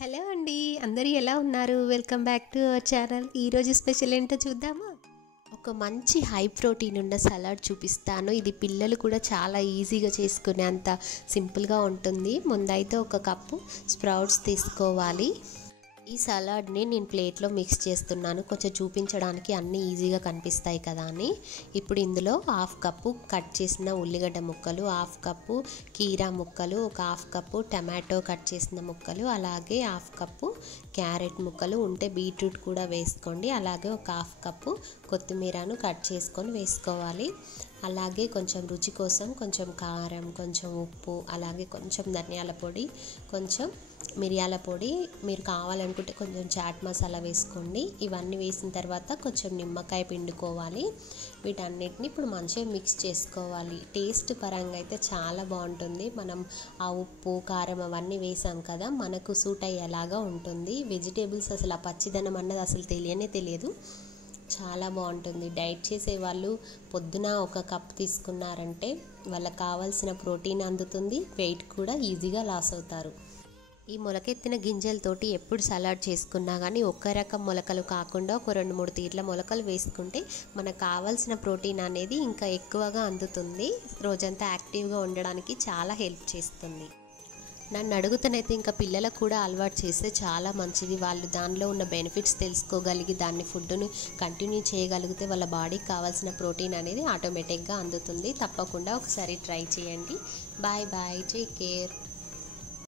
Hello అండి, అందరూ ఎలా ఉన్నారు? Welcome back to our channel. ఈరోజు స్పెషల్ ఏంటో చూద్దామా? ఒక మంచి హై ప్రోటీన్ ఉన్న సలాడ్ చూపిస్తాను. ఇది పిల్లలు కూడా చాలా ఈజీగా చేసుకునే అంత సింపుల్గా ఉంటుంది. ముందైతే ఒక కప్పు స్ప్రౌట్స్ తీసుకోవాలి. ఈ సలాడ్ని నేను ప్లేట్లో మిక్స్ చేస్తున్నాను, కొంచెం చూపించడానికి అన్నీ ఈజీగా కనిపిస్తాయి కదా అని. ఇప్పుడు ఇందులో హాఫ్ కప్పు కట్ చేసిన ఉల్లిగడ్డ ముక్కలు, హాఫ్ కప్పు కీరా ముక్కలు, ఒక హాఫ్ కప్పు టమాటో కట్ చేసిన ముక్కలు, అలాగే హాఫ్ కప్పు క్యారెట్ ముక్కలు, ఉంటే బీట్రూట్ కూడా వేసుకోండి. అలాగే ఒక హాఫ్ కప్పు కొత్తిమీరను కట్ చేసుకొని వేసుకోవాలి. అలాగే కొంచెం రుచి కోసం కొంచెం కారం, కొంచెం ఉప్పు, అలాగే కొంచెం ధనియాల పొడి, కొంచెం మిరియాల పొడి, మీరు కావాలనుకుంటే కొంచెం చాట్ మసాలా వేసుకోండి. ఇవన్నీ వేసిన తర్వాత కొంచెం నిమ్మకాయ పిండుకోవాలి. వీటన్నిటిని ఇప్పుడు మంచిగా మిక్స్ చేసుకోవాలి. టేస్ట్ పరంగా అయితే చాలా బాగుంటుంది. మనం ఆ ఉప్పు కారం అవన్నీ వేసాం కదా, మనకు సూట్ అయ్యేలాగా ఉంటుంది. వెజిటేబుల్స్ అసలు ఆ పచ్చిదనం అన్నది అసలు తెలియదు. చాలా బాగుంటుంది. డైట్ చేసే వాళ్ళు పొద్దున ఒక కప్ తీసుకున్నారంటే వాళ్ళకి కావాల్సిన ప్రోటీన్ అందుతుంది, వెయిట్ కూడా ఈజీగా లాస్ అవుతారు. ఈ మొలకెత్తిన గింజలతోటి ఎప్పుడు సలాడ్ చేసుకున్నా కానీ ఒక్క రకం మొలకలు కాకుండా ఒక 2-3 తీర్ల మొలకలు వేసుకుంటే మనకు కావాల్సిన ప్రోటీన్ అనేది ఇంకా ఎక్కువగా అందుతుంది. రోజంతా యాక్టివ్గా ఉండడానికి చాలా హెల్ప్ చేస్తుంది. నన్ను అడుగుతానైతే ఇంకా పిల్లలకు కూడా అలవాటు చేస్తే చాలా మంచిది. వాళ్ళు దానిలో ఉన్న బెనిఫిట్స్ తెలుసుకోగలిగి దాన్ని ఫుడ్ని కంటిన్యూ చేయగలిగితే వాళ్ళ బాడీకి కావాల్సిన ప్రోటీన్ అనేది ఆటోమేటిక్గా అందుతుంది. తప్పకుండా ఒకసారి ట్రై చేయండి. Bye bye, take care.